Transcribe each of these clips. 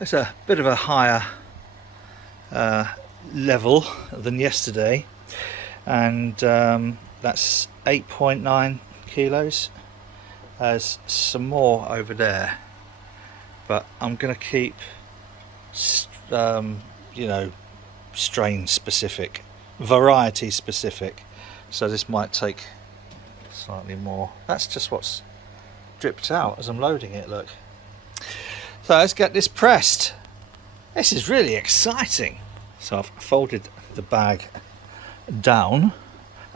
It's a bit of a higher level than yesterday, and that's 8.9 kilos. There's some more over there, but I'm going to keep you know, strain specific, variety specific, so this might take slightly more. That's just what's dripped out as I'm loading it, look. So let's get this pressed. This is really exciting. So I've folded the bag down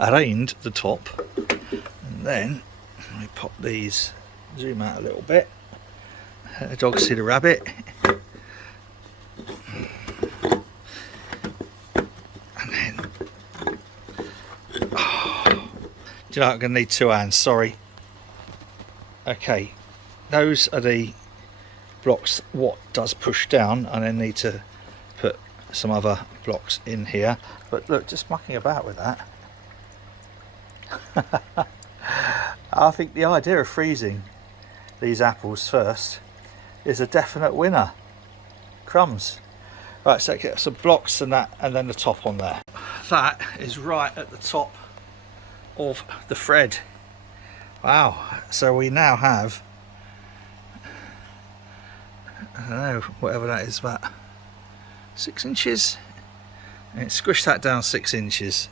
around the top, and then we pop these, zoom out a little bit, let the dog see the rabbit, and then do you know, I'm going to need 2 hands, sorry. Okay, those are the blocks what does push down, and then need to put some other blocks in here. But look, just mucking about with that. I think the idea of freezing these apples first is a definite winner. Crumbs. Right, so get some blocks and that, and then the top on there. That is right at the top of the thread. Wow, so we now have, I don't know, whatever that is, about 6 inches, and squish that down 6 inches,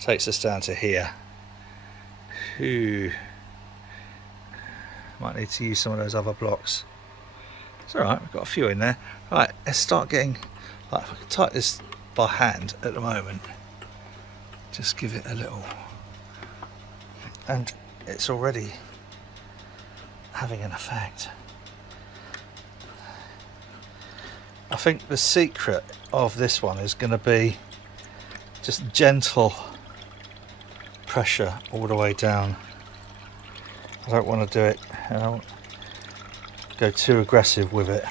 takes us down to here. Ooh. Might need to use some of those other blocks. It's alright, we've got a few in there. Right, let's start getting, like, if I can tighten this by hand at the moment, just give it a little, and it's already having an effect. I think the secret of this one is going to be just gentle pressure all the way down. I don't want to do it, I don't go too aggressive with it,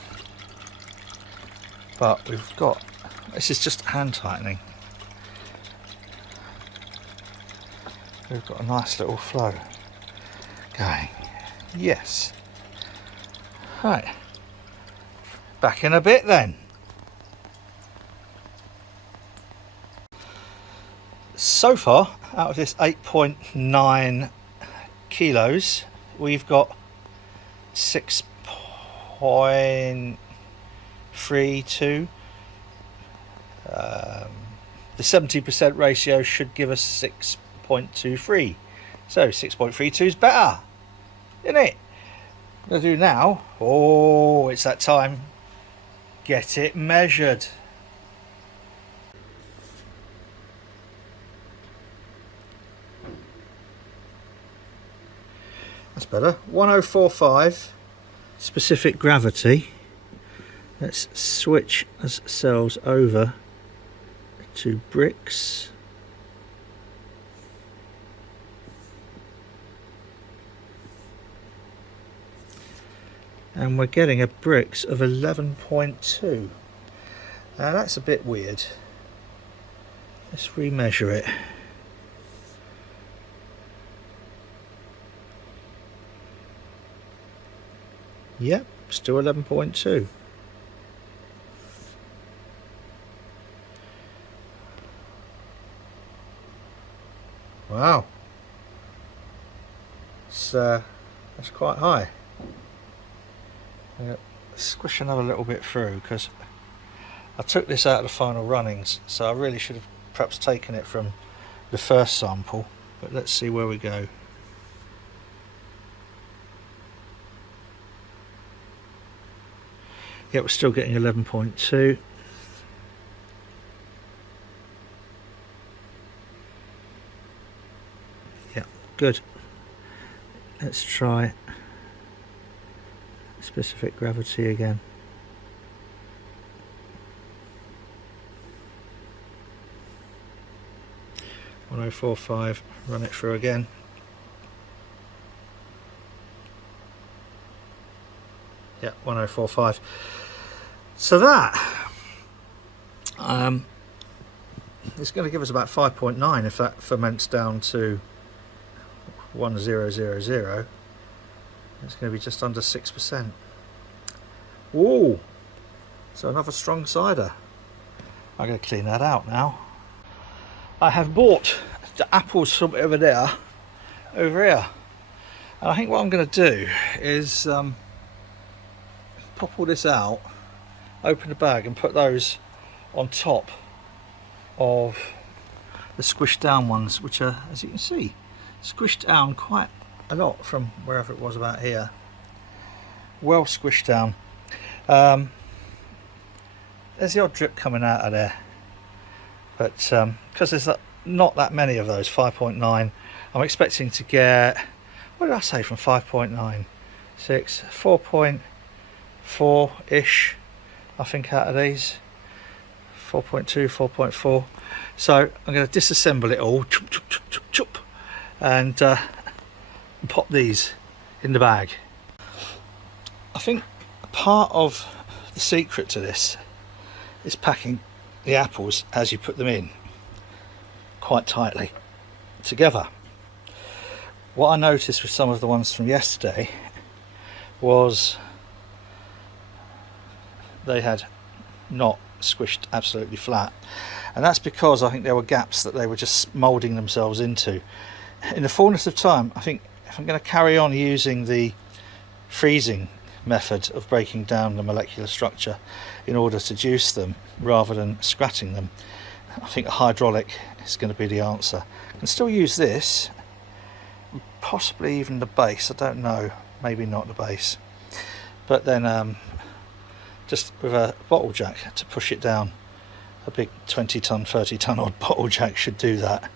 but we've got, this is just hand tightening. We've got a nice little flow going. Yes. Right. Back in a bit then. So far, out of this 8.9 kilos, we've got 6.32. The 70% ratio should give us 6.23. So 6.32 is better, isn't it? What I'm going to do now, oh, it's that time. Get it measured. That's better. 1045 specific gravity. Let's switch ourselves over to bricks. And we're getting a bricks of 11.2. Now that's a bit weird. Let's remeasure it. Yep, still 11.2. Wow, that's quite high. Squish another little bit through, because I took this out of the final runnings, so I really should have perhaps taken it from the first sample, but let's see where we go. Yeah, we're still getting 11.2. Yeah, good. Let's try specific gravity again. .1045, run it through again. Yeah, 1045. So that is going to give us about 5.9 if that ferments down to 1000. It's going to be just under 6%. Whoa, So another strong cider. I'm going to clean that out now. I have bought the apples from over there, over here. And I think what I'm going to do is pop all this out, open the bag and put those on top of the squished down ones, which are, as you can see, squished down quite a lot from wherever it was, about here. Well squished down. There's the odd drip coming out of there, but because there's not that many of those, 5.9, I'm expecting to get, what did I say, from 5.9, 6, 4.4 ish, I think, out of these. 4.2, 4.4. So I'm going to disassemble it all, choop, choop, choop, choop, choop, and pop these in the bag. I think part of the secret to this is packing the apples as you put them in quite tightly together. What I noticed with some of the ones from yesterday was they had not squished absolutely flat, and that's because I think there were gaps that they were just moulding themselves into. In the fullness of time, I think if I'm going to carry on using the freezing method of breaking down the molecular structure in order to juice them rather than scratching them, I think a hydraulic is going to be the answer. I can still use this, possibly even the base, I don't know, maybe not the base, but then just with a bottle jack to push it down. A big 20 ton, 30 ton odd bottle jack should do that.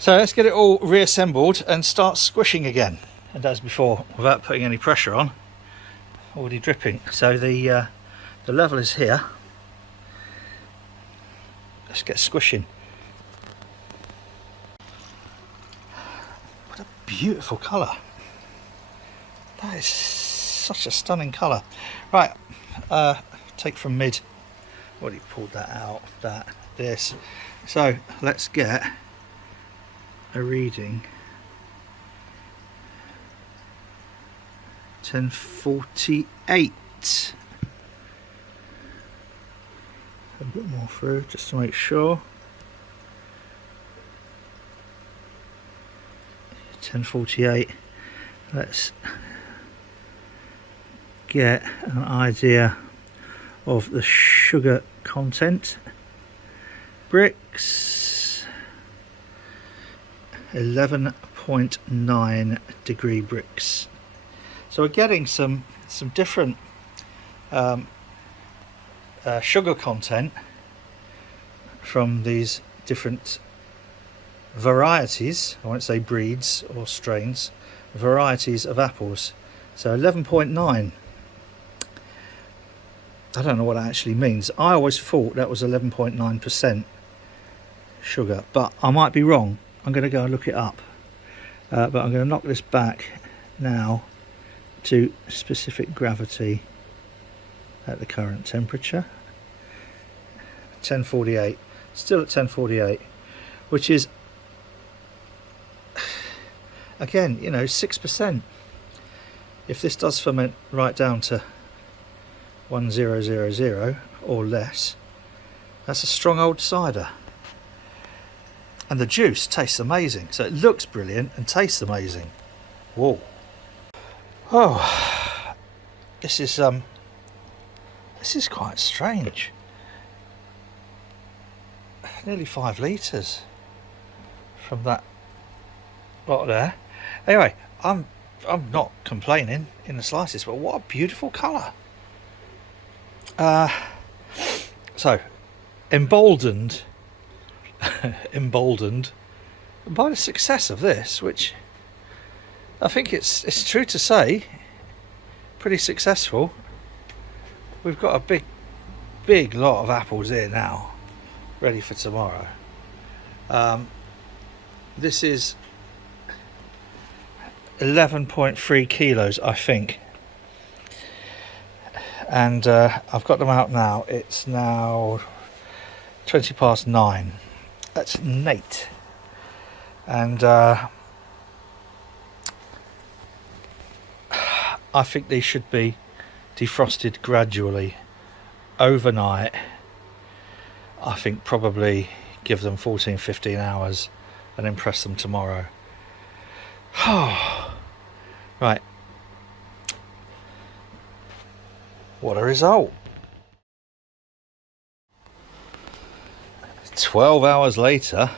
So let's get it all reassembled and start squishing again. And as before, without putting any pressure on, already dripping. So the level is here. Let's get squishing. What a beautiful colour. That is such a stunning colour. Right, take from mid. What, he pulled that out, this. So let's get a reading. 1048. A bit more through just to make sure. 1048. Let's get an idea of the sugar content. Brix, 11.9 degree Brix. So we're getting some different sugar content from these different varieties. I won't say breeds or strains, varieties of apples. So 11.9. I don't know what that actually means. I always thought that was 11.9% sugar, but I might be wrong. I'm going to go and look it up. But I'm going to knock this back now to specific gravity at the current temperature. 1048. Still at 1048, which is, again, you know, 6%. If this does ferment right down to 1000 or less, that's a strong old cider. And the juice tastes amazing. So it looks brilliant and tastes amazing. Whoa. Oh, this is quite strange. Nearly 5 litres from that lot there. Anyway, I'm not complaining in the slightest, but what a beautiful colour. So emboldened by the success of this, which I think it's true to say pretty successful. We've got a big lot of apples here now, ready for tomorrow. This is 11.3 kilos, I think, and I've got them out now. It's now 20 past 9. That's Nate, and I think they should be defrosted gradually overnight. I think probably give them 14-15 hours and then press them tomorrow. Right, what a result. 12 hours later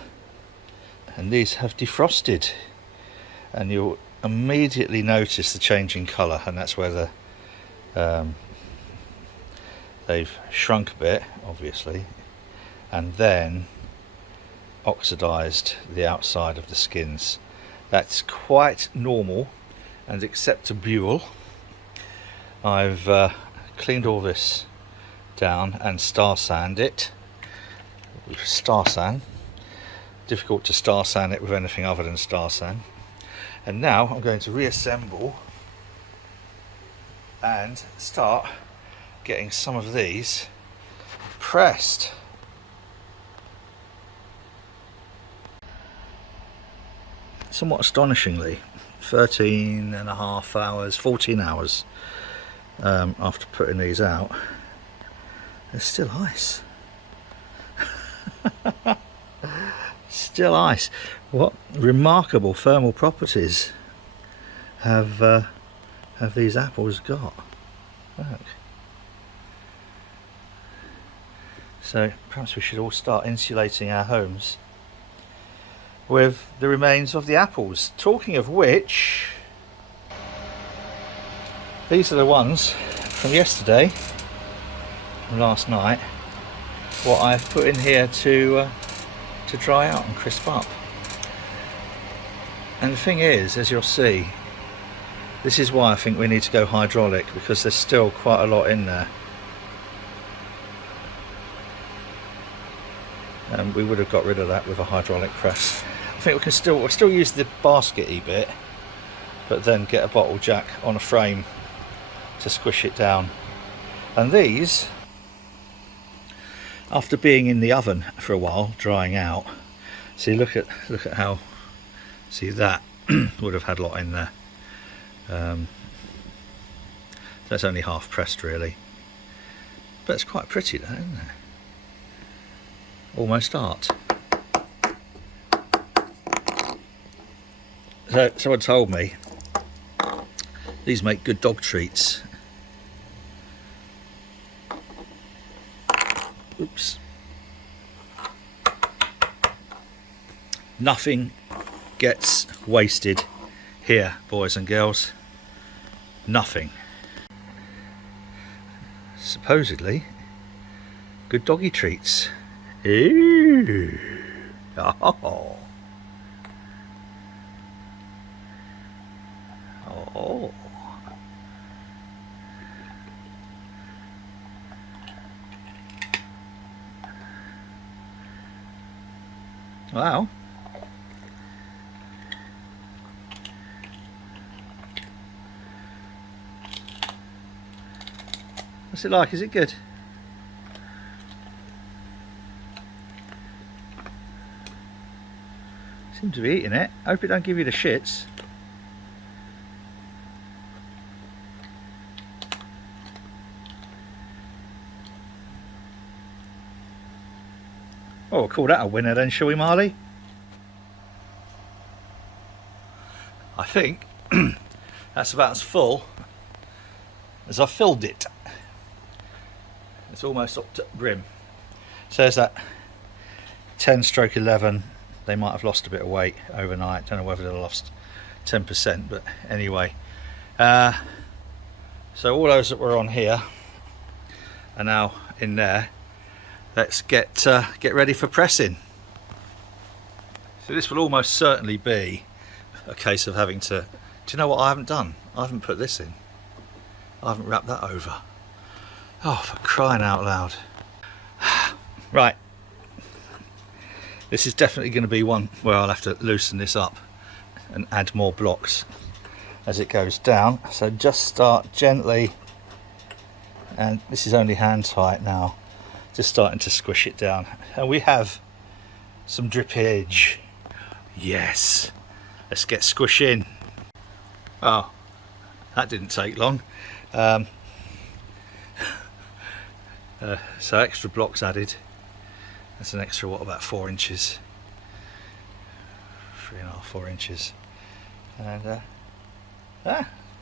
and these have defrosted, and you'll immediately notice the change in colour, and that's where they've shrunk a bit, obviously, and then oxidized the outside of the skins. That's quite normal and acceptable. I've cleaned all this down and star sand it with star sand. Difficult to star sand it with anything other than star sand. And now I'm going to reassemble and start getting some of these pressed. Somewhat astonishingly, 13.5 hours, 14 hours after putting these out, there's still ice. Still ice. What remarkable thermal properties have these apples got? Look. So perhaps we should all start insulating our homes with the remains of the apples. Talking of which, these are the ones from yesterday, from last night, what I've put in here to dry out and crisp up. And the thing is, as you'll see, this is why I think we need to go hydraulic, because there's still quite a lot in there. And we would have got rid of that with a hydraulic press. I think we'll still use the baskety bit, but then get a bottle jack on a frame to squish it down. And these, after being in the oven for a while, drying out, see, look at how, see, that would have had a lot in there. That's only half pressed really, but it's quite pretty though, isn't it? Almost art. So someone told me these make good dog treats. Oops. Nothing gets wasted here, boys and girls. Nothing. Supposedly good doggy treats. Ooh. Oh. Oh. Wow. What's it like? Is it good? Seem to be eating it. Hope it don't give you the shits. Oh, we'll call that a winner then, shall we, Marley? I think that's about as full as I filled it. It's almost up to brim. So there's that 10/11. They might have lost a bit of weight overnight. Don't know whether they lost 10%, but anyway. So all those that were on here are now in there. Let's get ready for pressing. So this will almost certainly be a case of having to. Do you know what I haven't done? I haven't put this in. I haven't wrapped that over. Oh, for crying out loud. Right. This is definitely going to be one where I'll have to loosen this up and add more blocks as it goes down. So just start gently, and this is only hand tight now, just starting to squish it down. And we have some drippage. Yes, let's get squishing. Oh, that didn't take long. So extra blocks added. That's an extra, what, about 4 inches, 3.5, 4 inches, and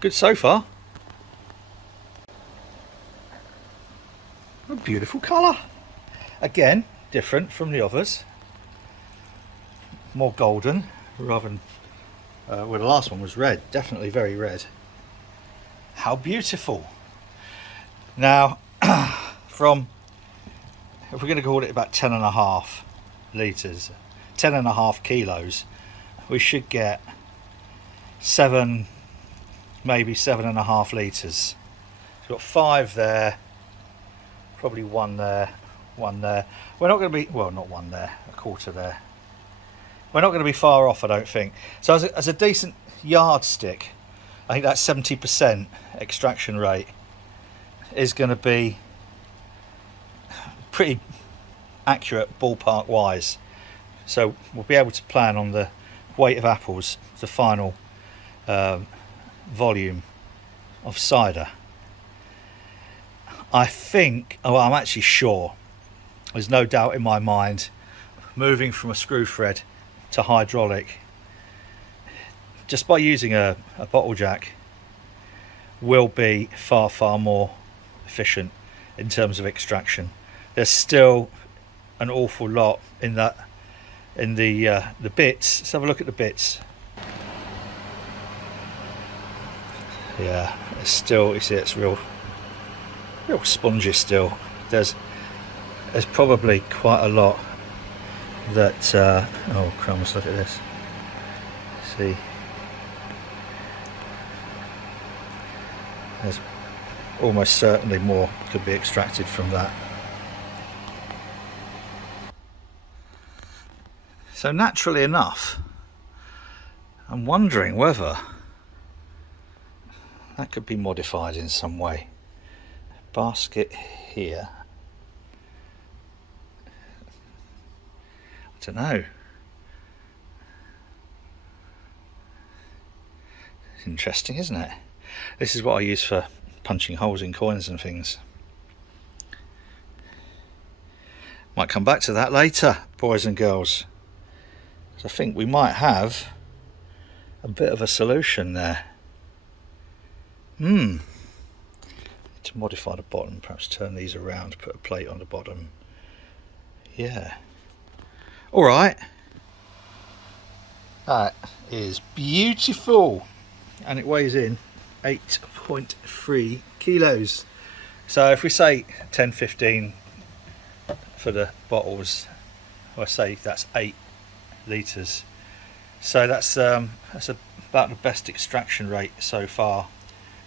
good so far. A beautiful colour. Again, different from the others. More golden rather than well, the last one was red, definitely very red. How beautiful. Now from, if we're going to call it about 10.5 litres, 10.5 kilos, we should get 7, maybe 7.5 litres. We've got 5 there, probably 1 there, 1 there. We're not going to be, well, not 1 there, a quarter there. We're not going to be far off, I don't think. So as a decent yardstick, I think that 70% extraction rate is going to be pretty accurate ballpark wise. So we'll be able to plan on the weight of apples, the final volume of cider. I think, oh, I'm actually sure, there's no doubt in my mind, moving from a screw thread to hydraulic, just by using a bottle jack, will be far more efficient in terms of extraction. There's still an awful lot in that, in the bits. Let's have a look at the bits. Yeah, it's still, you see, it's real spongy still. There's probably quite a lot that oh crumbs, look at this. See, there's almost certainly more could be extracted from that. So naturally enough, I'm wondering whether that could be modified in some way. Basket here, I don't know. It's interesting, isn't it? This is what I use for punching holes in coins and things. Might come back to that later, boys and girls. I think we might have a bit of a solution there. To modify the bottom, perhaps turn these around, put a plate on the bottom. Yeah. Alright. That is beautiful. And it weighs in 8.3 kilos. So if we say 10, 15 for the bottles, I say that's 8 litres. So that's about the best extraction rate so far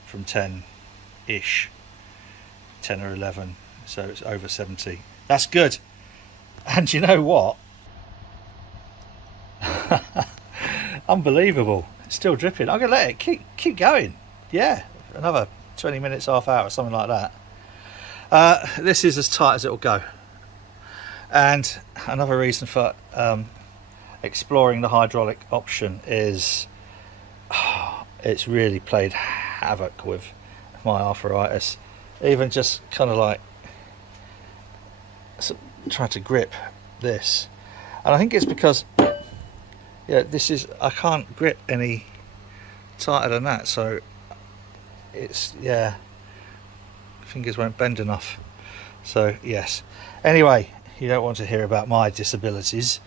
from 10-ish, 10 or 11. So it's over 70. That's good. And you know what? Unbelievable. It's still dripping. I'm gonna let it keep going. Yeah, another 20 minutes, half hour, something like that. This is as tight as it'll go. And another reason for exploring the hydraulic option is it's really played havoc with my arthritis. Even just kind of like trying to grip this, and I think it's because this is, I can't grip any tighter than that, so it's, fingers won't bend enough. So yes, anyway, you don't want to hear about my disabilities.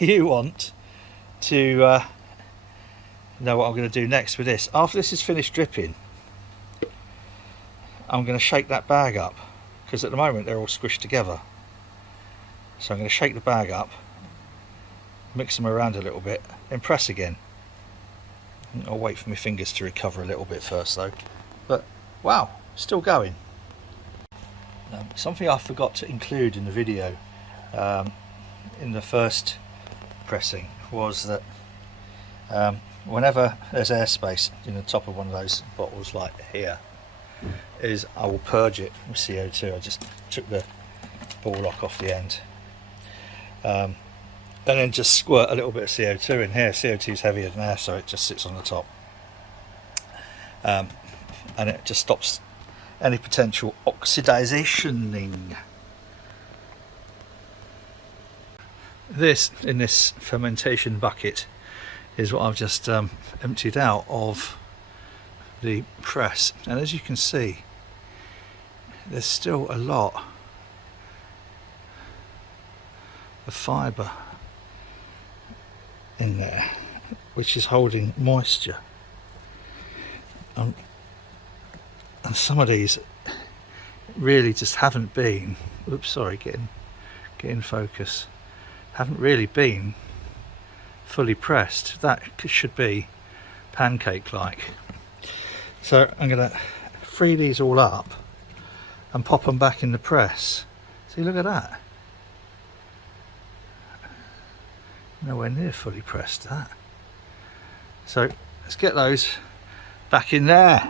You want to know what I'm going to do next with this. After this is finished dripping, I'm going to shake that bag up, because at the moment they're all squished together. So I'm going to shake the bag up, mix them around a little bit, and press again. I'll wait for my fingers to recover a little bit first though. But wow, still going. Something I forgot to include in the video in the first pressing was that whenever there's airspace in the top of one of those bottles like here, is I will purge it with CO2. I just took the ball lock off the end, and then just squirt a little bit of CO2 in here. CO2 is heavier than air, so it just sits on the top, and it just stops any potential oxidizationing. This, in this fermentation bucket, is what I've just emptied out of the press, and as you can see, there's still a lot of fibre in there, which is holding moisture. And some of these really just haven't been, oops, sorry, get in focus, haven't really been fully pressed. That should be pancake-like. So I'm going to free these all up and pop them back in the press. See, look at that. Nowhere near fully pressed, that. So let's get those back in there.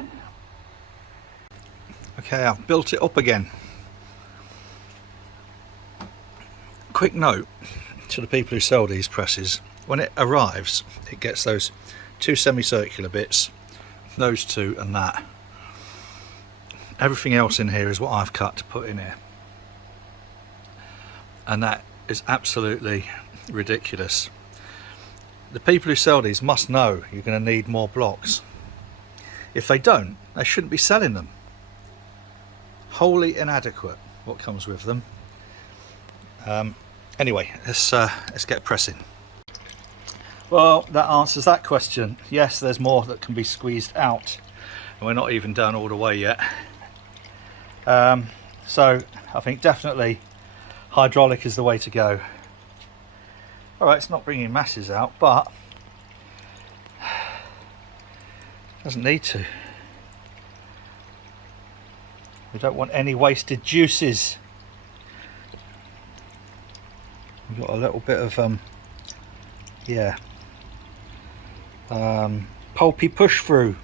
Okay, I've built it up again. Quick note to the people who sell these presses: when it arrives, it gets those two semicircular bits, those two and that. Everything else in here is what I've cut to put in here, and that is absolutely ridiculous. The people who sell these must know you're going to need more blocks. If they don't, they shouldn't be selling them. Wholly inadequate what comes with them. Anyway, let's get pressing. Well, that answers that question. Yes, there's more that can be squeezed out, and we're not even done all the way yet. So I think definitely hydraulic is the way to go. Alright, it's not bringing masses out, but it doesn't need to. We don't want any wasted juices. We've got a little bit of pulpy push through.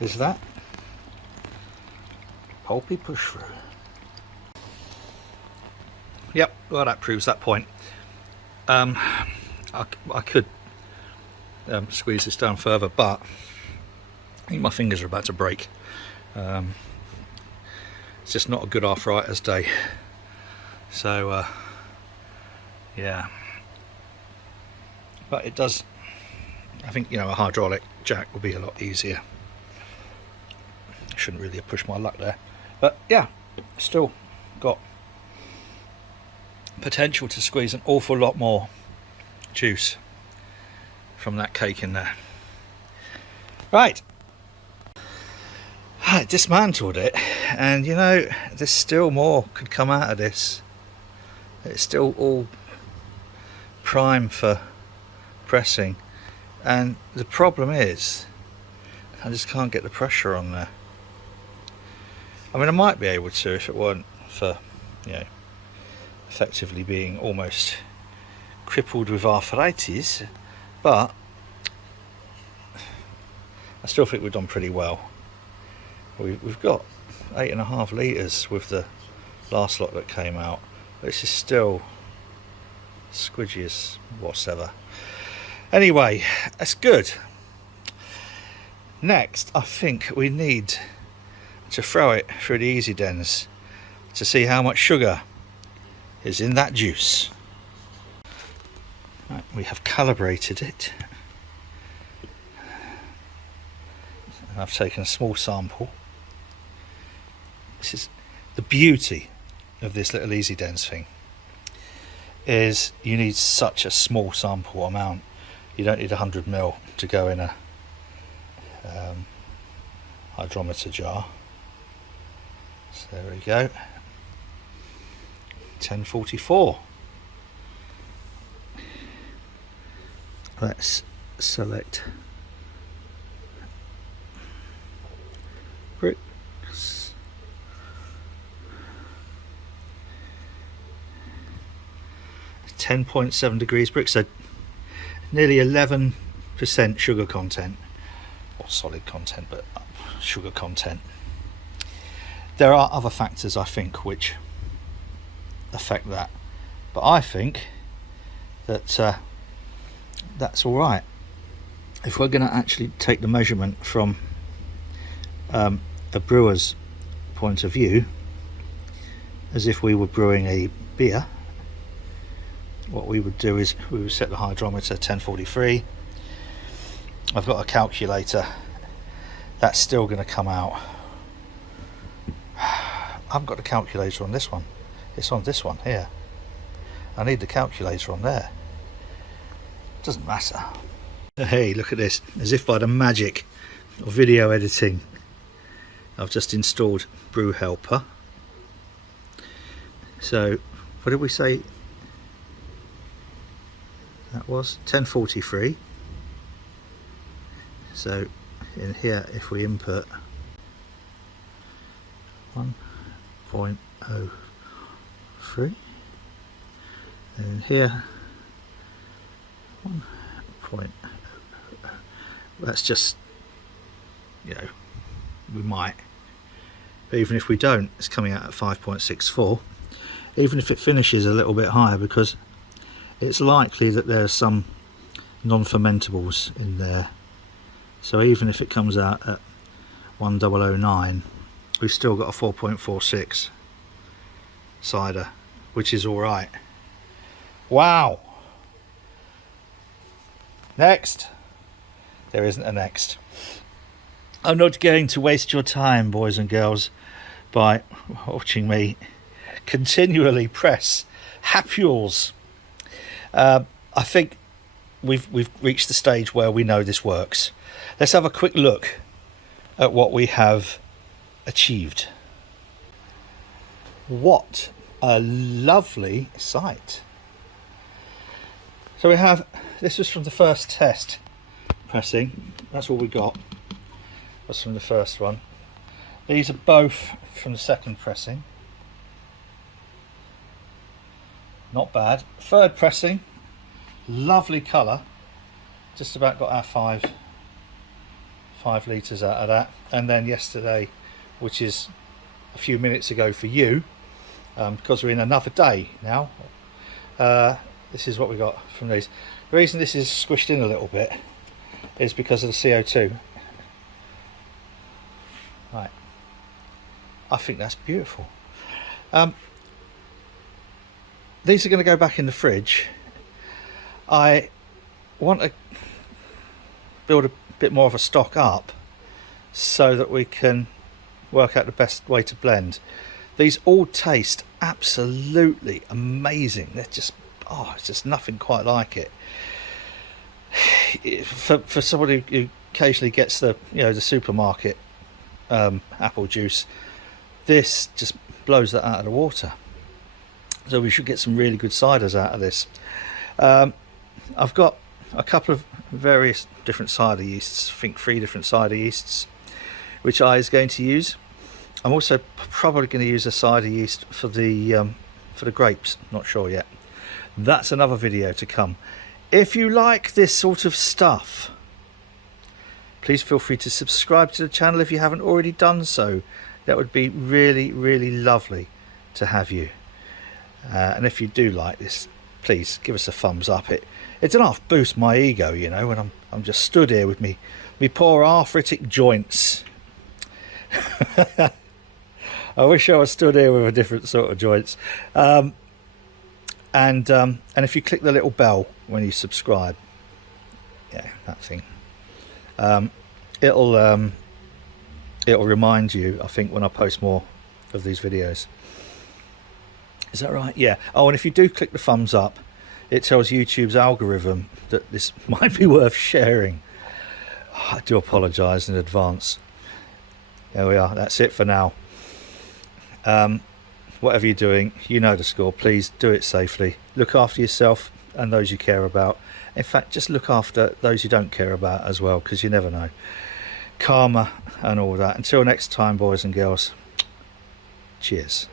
Is that pulpy push through? Yep, well, that proves that point. I could squeeze this down further, but I think my fingers are about to break. It's just not a good arthritis day. So yeah, but it does, I think, you know, a hydraulic jack will be a lot easier. Shouldn't really have pushed my luck there, but yeah, still got potential to squeeze an awful lot more juice from that cake in there. Right, I dismantled it, and you know, there's still more could come out of this. It's still all prime for pressing, and the problem is I just can't get the pressure on there. I mean, I might be able to if it weren't for, you know, effectively being almost crippled with arthritis, but I still think we've done pretty well. We've got 8.5 litres with the last lot that came out. This is still squidgy as whatever. Anyway, that's good. Next, I think we need to throw it through the easy dens to see how much sugar is in that juice. Right, we have calibrated it. I've taken a small sample. This is the beauty of this little easy dens thing, is you need such a small sample amount. You don't need 100 ml to go in a hydrometer jar. So there we go. 1044. Let's select bricks. .7 degrees brick, so nearly 11% sugar content, or solid content, but sugar content. There are other factors, I think, which affect that, but I think that that's all right. If we're going to actually take the measurement from a a brewer's point of view, as if we were brewing a beer, what we would do is we would set the hydrometer 1043. I've got a calculator. That's still going to come out. I haven't got the calculator on this one. It's on this one here. I need the calculator on there. Doesn't matter. Hey, look at this. As if by the magic of video editing, I've just installed Brew Helper. So what did we say that was? 1043. So in here, if we input 1.03, and in here 1.0, that's just, you know, we might, but even if we don't, it's coming out at 5.64, even if it finishes a little bit higher, because it's likely that there's some non-fermentables in there. So even if it comes out at 1009, we've still got a 4.46 cider, which is all right. Wow. Next. There isn't a next. I'm not going to waste your time, boys and girls, by watching me continually press hapules. I think we've reached the stage where we know this works. Let's have a quick look at what we have achieved. What a lovely sight. So we have, this was from the first test pressing. That's all we got. Was from the first one. These are both from the second pressing. Not bad. Third pressing, lovely colour. Just about got our 5 litres out of that. And then yesterday, which is a few minutes ago for you, because we're in another day now, this is what we got from these. The reason this is squished in a little bit is because of the CO2. Right, I think that's beautiful. These are going to go back in the fridge. I want to build a bit more of a stock up so that we can work out the best way to blend. These all taste absolutely amazing. They're just, oh, it's just nothing quite like it. For somebody who occasionally gets the, you know, the supermarket apple juice, this just blows that out of the water. So we should get some really good ciders out of this. I've got a couple of various different cider yeasts, I think 3 different cider yeasts, which I is going to use. I'm also probably going to use a cider yeast for the grapes, not sure yet. That's another video to come. If you like this sort of stuff, please feel free to subscribe to the channel if you haven't already done so. That would be really, really lovely to have you. And if you do like this, please give us a thumbs up. It's an half boost my ego, you know, when I'm just stood here with me poor arthritic joints. I wish I was stood here with a different sort of joints. And if you click the little bell when you subscribe, yeah, that thing, it'll remind you, I think, when I post more of these videos. Is that right? Yeah. Oh, and if you do click the thumbs up, it tells YouTube's algorithm that this might be worth sharing. Oh, I do apologise in advance. There we are. That's it for now. Whatever you're doing, you know the score. Please do it safely. Look after yourself and those you care about. In fact, just look after those you don't care about as well, because you never know. Karma and all that. Until next time, boys and girls. Cheers.